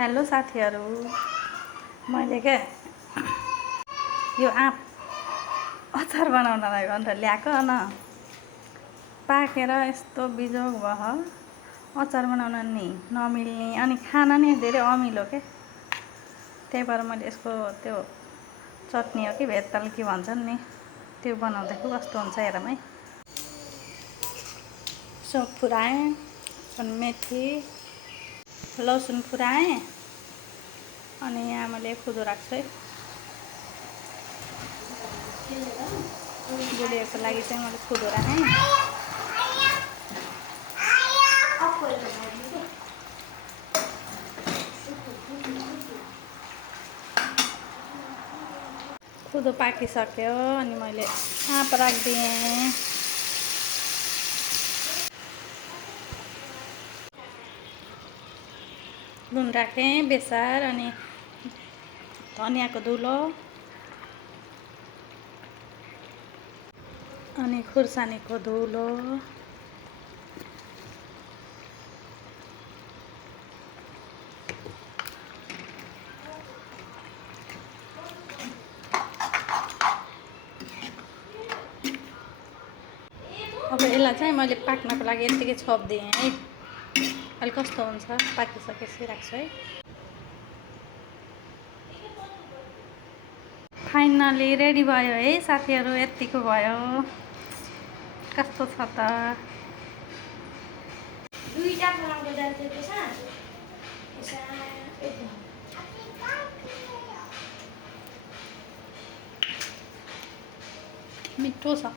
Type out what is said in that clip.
Hello साथीहरू, मैले के यो आँप अचार बनाउनलाई भनेर ल्याएको न पाकेर यस्तो बिजोग भयो। अचार बनाउन नि नमिल्ने अनि खाना नि धेरै अमिलो के। त्यही भएर मैले यसको त्यो चटनी हो कि भेत्तल के भन्छन् नि त्यो बनाउँदाखेरि कस्तो हुन्छ हेरौँ है। सो फुराएँ अनि मेथी लसुन फुराएँ अनि यहाँ मैले खुदो राख्छु है। गुलियोको लागि चाहिँ मैले खुदो राखेँ। खुदो पाकिसक्यो अनि मैले आँप राखिदिएँ। नुन राखेँ, बेसार अनि धनियाँको धुलो अनि खुर्सानीको धुलो अब यसलाई चाहिँ मैले पाक्नको लागि यत्तिकै छोपिदिएँ है। अहिले कस्तो हुन्छ पाकिसकेपछि राख्छु है। फाइनली रेडी भयो है साथीहरू, यत्तिको भयो। कस्तो छ त मिठो छ।